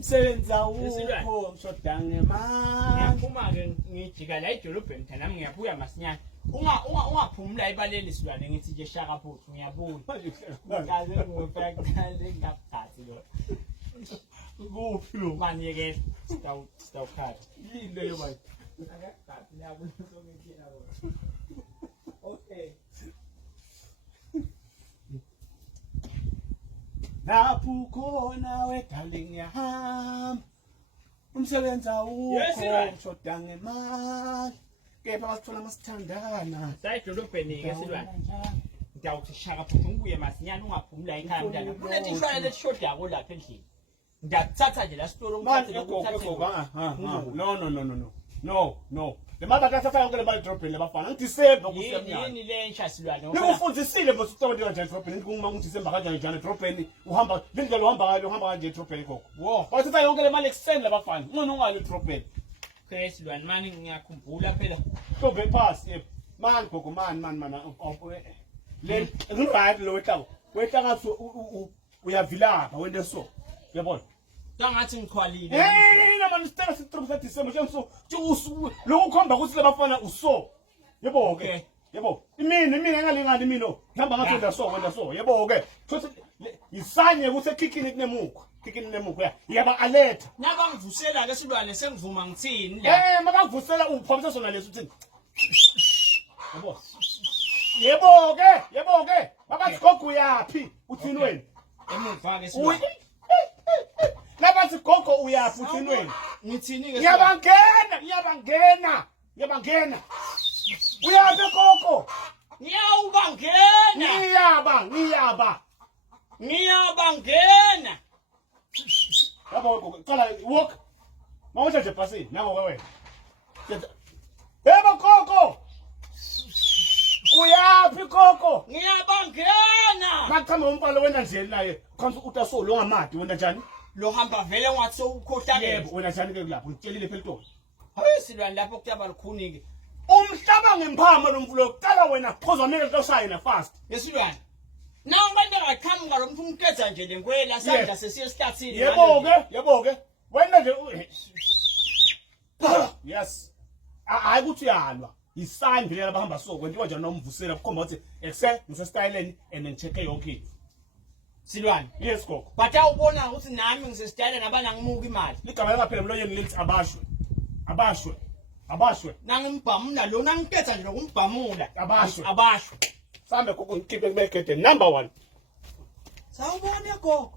Sebenza ukho mshoda ngemali. Ngiyaphuma ke ngijika la edolobheni thana nami ngiyabuya masinyane. Ungaphumula ibaleli silwane ngithi nje shaka phuthu ngiyabona. Ngaze ngifakale ngaphathi lo. Kuphi lo Manje ke stawukhala. yini leyo manje? Ngaphathi ngiyabona sokuthina lo. Okay. Lapho khona we darling yahamba. Umsebenza ukho mshoda ngemali. Kepha basithola masithandana. Sayidolobheni ke silwane. Ngiyawuthi shaka phuthu ngibuye masinyane ungaphumula ekhaya mntana. Kunethi ishwana lesishodako lapha endlini. Ngiyakuthatha nje la sitolo Manje no. Le mali akathatha yonke le mali edrobheni lebafana. Ngidisemba kusemnyama. Yini le entsha silwane? Ngikufundisile mos ucebo nje edrobheni. Ngikuma ngidisemba kanjani njani edrobheni. Uhamba lindlela uhamba kanje edrobheni kokho. Wo, bathatha yonke le mali ekseni lebafana. Ungani edrobheni. Okay silwane manje ngiyakhumbula phela. Tobe pass man gogo man le right lo wehlako ngathi uyavilapha wende so yabona Ngathi ngikhwalile. Man sitela sitrip sa December njengoso lo ukhomba ukuthi lebafana uso yebo ke yebo mina ngalingani mina ngihamba ngathi wenda so yebo ke futhi isanye ukuthi ekhikhini kunemuko yaba alert Nabangivusela ke silwane sengivuma ngithini la. Makavusela uphomise sona leso uthini yebo ke babathi gogo uyaphi uthini wena Emuva ke silwane. Labathi gogo uyaphi uthini wena Ngithini ke ngiyabangena uyaphi gogo Ngiyawubangena. Ngiyabangena. Yabo gogo cala walk mawusha nje bhasini nango wena yebo gogo uyaphi gogo Ngiyabangena. Maqhambe umpalo wena nje naye khansi utaso lo ngamadi wena njani Lo hamba vele ngathi ukhohlakele. yebo wena njani ke kulapho ngitshelile phela Ntombi Hayi silwane lapho kutaba likhuni ke. umhlaba ngemphama nomvulo kuqala wena phozwanele tosayina fast Yesilwane. Nawu abantu angaqhamuka lo muntu umketha nje lenkwela sandla sesiye esihlathini. Yebo ke wena nje yes hayi ukuthi uyalwa isign vele abahamba so kwenziwa njani nomvusela kukhomba ukuthi excel ngisestyleni and then check yonke into Silwane. yes gogo But awubona ukuthi nami ngisestyle nabana ngimuka imali. ligama laphela emlonyeni lithi abashwe Nangimbhamula lo nangiketha nje lokumbhamula. Abashwe. Sambe gogo ngikhiphe kubegede number 1 Sawubona gogo.